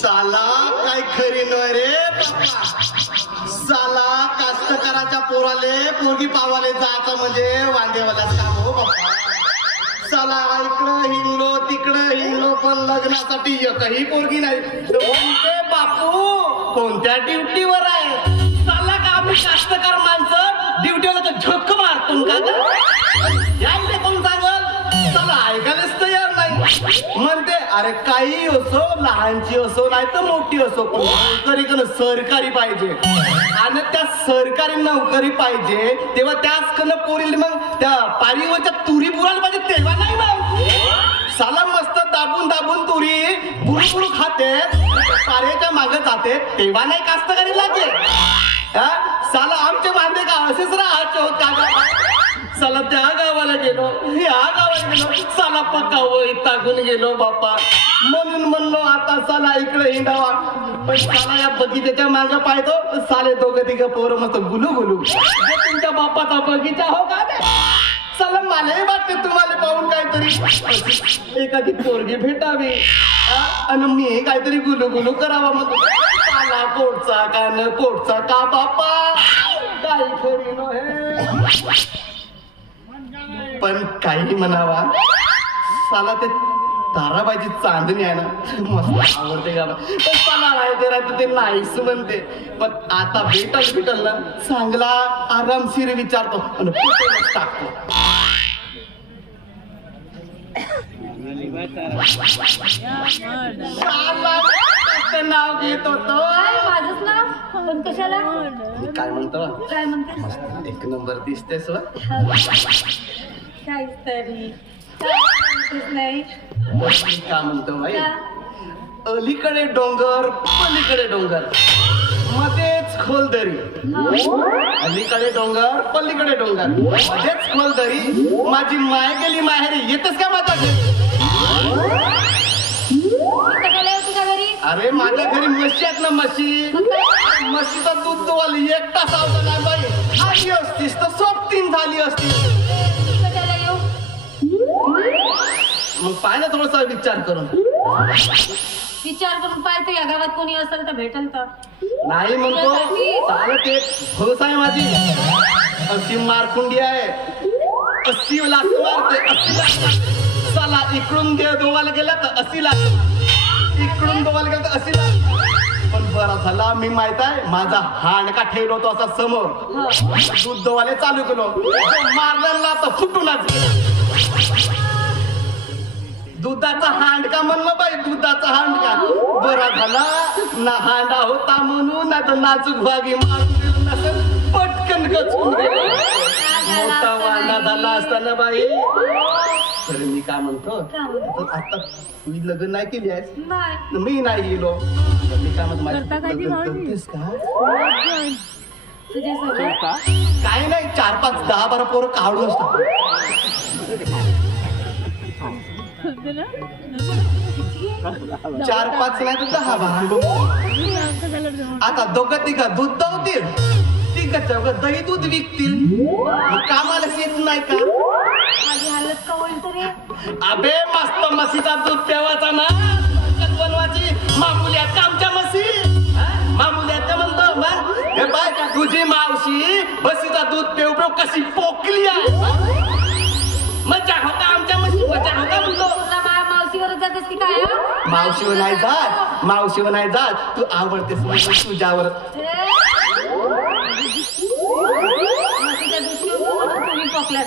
साला काय खरी न रे? साला कास्तकाराच्या पोराले पोरगी पावाले जायचं म्हणजे वांदेवाल्याच काम हो बाप्पा साला इकडं हिंगलो तिकडं हिंगलो पण लग्नासाठी एकही पोरगी नाही. कोणते बापू कोणत्या ड्युटीवर आहे? साला का आम्ही कास्तकार माणसं? ड्युटीवर तर झोक मारतो का ग? यायले कोण सांगल? चला ऐकायलाच तयार नाही. म्हणते अरे काही असो लहानची असो नाही तर मोठी असो पण नोकरी कन सरकारी पाहिजे. आणि त्या सरकारी नोकरी पाहिजे तेव्हा त्याच कन पोरील मग त्या पारीवरच्या तुरी बुरायला पाहिजे तेव्हा नाही मग. साला मस्त दाबून दाबून तुरी बुडू खाते पाऱ्याच्या मागे जाते तेव्हा नाही कास्तकारी लागे हा? साला आमचे बांधे का असेच राहायचे होत का साला त्या गावाला गेलो या गावाला गेलो साला पक्का वय टाकून गेलो बाप्पा. म्हणून म्हणलो आता साला इकडे हिंडावा. पण साला या बगीच्याच्या मागे पाहतो साले दोघं तिघं पोरं मस्त गुलू गुलू. तुमच्या बाप्पाचा बगीचा हो का ते? चला मलाही वाटते तुम्हाला पाहून काहीतरी. एखादी पोरगी भेटावी? आणि मी काहीतरी गुलू गुलू करावा मग साला कोटचा का न का बाप्पा? काही खरी हे. पण काही म्हणावा. साला ते ताराबाईची चांदणी आहे ना मस्त आवडते गावा पण साला राहते राहते ते नाहीच म्हणते. पण आता भेटल भेटल ना चांगला आरामशीर विचारतो आणि टाकतो. साला नाव घेत होतो. काय माझंच नाव? पण कशाला? काय म्हणतो? काय म्हणते? एक नंबर दिसतेस व. काहीच तरी काय म्हणतेस नाही मी का? म्हणतो भाई? अलीकडे डोंगर पलीकडे डोंगर. मध्येच खोलदरी. अलीकडे डोंगर पलीकडे डोंगर. मध्येच खोलदरी. माझी माय गेली माहेरी. येतेस का माझ्या घरी कशाला येऊ तुझ्या घरी? अरे माझ्या घरी म्हशी आहेत ना म्हशी. काय? म्हशीचं दूध दोवाली एक तास आवडत नाही बाई. आली असतीस तर सोबतीन झाली असती मग पाय ना थोडासा विचार करून. विचार करून पाहते या गावात कोणी असेल तर भेटेल तर. नाही म्हणतो. चालत ते फौस आहे माझी. अशी मारकुंडी आहे. अस्सी लाख मारते. अस्सी लाख. चला इकडून गे दोवाला गेला तर अस्सी लाख इकडून दोवाला गेला तर अस्सी लाख पण बरा झाला मी माहीत आहे माझा हांडका ठेवलो होतो असा समोर. दूध दोवाले चालू केलो. मारलेला तर फुटूनच दुधाचा हांडका म्हणलं बाई दुधाचा हांडका. बरा झाला. ना हांडा होता म्हणून ना तर नाचूक भागी मारून दिलं नसेल. पटकन गेलं मोठा वांडा झाला असताना बाई. तर मी काय म्हणतो? तर आता तू लग्न नाही केली आहेस नाही. मी नाही गेलो. तर मी काय म्हणतो माझं करता काय ती लग्न भावजी? करतेस का? तुझे सगळं काय नाही चार पाच दहा बारा पोरं काढू असतात. चार पाच नाही तर दहा बारा आता दोघं तिघं दूध दावतील. तिघं चौघं दही दूध विकतील. कामाला येत नाही का? माझी हालत का होईल तरी अबे मस्त म्हशीचा दूध प्यावाचा ना बरकत बनवायची. मामुल्यात का आमच्या म्हशी. हा? मामुल्यात म्हणतो मग हे बाय तुझी मावशी म्हशीचा दूध पेव पेव कशी पोकली आहे. मजा होता आमच्या म्हशी मजा होता म्हणतो. जातेस की काय? मावशीवर नाही जात. मावशीवर नाही जात. तू आवडतेस तुझ्यावर.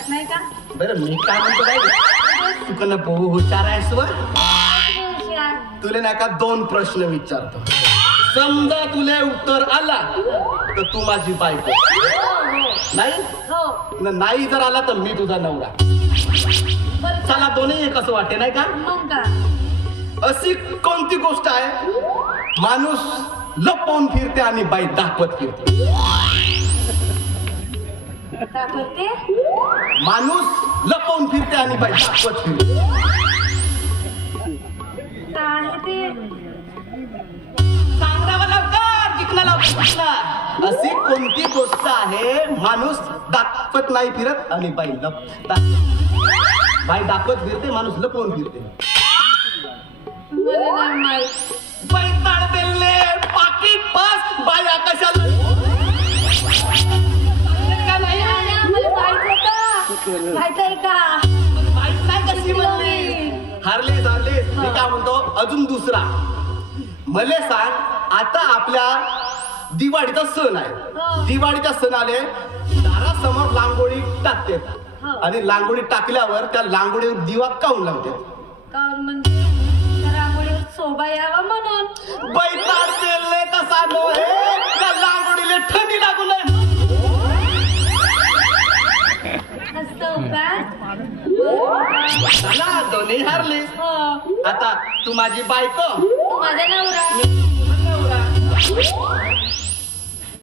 नाही का? बरं मी काय म्हणतो तू कन बहु हुशार आहेस वर. तुला नाही का दोन प्रश्न विचारतो. समजा तुला उत्तर आला तर तू माझी बायको. हो हो. नाही? हो. नाही जर आला तर मी तुझा नवरा. चला दोन्ही एक असं वाटते नाही का? अशी कोणती गोष्ट आहे? माणूस लपवून फिरते आणि बाई दाखवत फिरते. माणूस लपवून फिरते आणि बाई दाखवत फिरते. सांगावं. अशी कोणती गोष्ट आहे? माणूस दाखवत नाही फिरत आणि बाई लप बाई दाखवत फिरते माणूस लपवून फिरते. मला नाही पैताळ दिले पाकिट पास बाया कशाला माहीत आहे मी काय म्हणतो? अजून दुसरा. मले सांग आता आपल्या दिवाळीचा सण आहे. दिवाळीच्या सणाले दारासमोर लांगोळी टाकते आणि लांगोळी टाकल्यावर त्या लांगोळीवर दिवा काऊन लावते काऊन म्हणजे बैताड तेलले तसा थंडी लागू नये दोन्ही हारलीस हो आता तू माझी बायको. माझा नवरा. मी तुझा नवरा.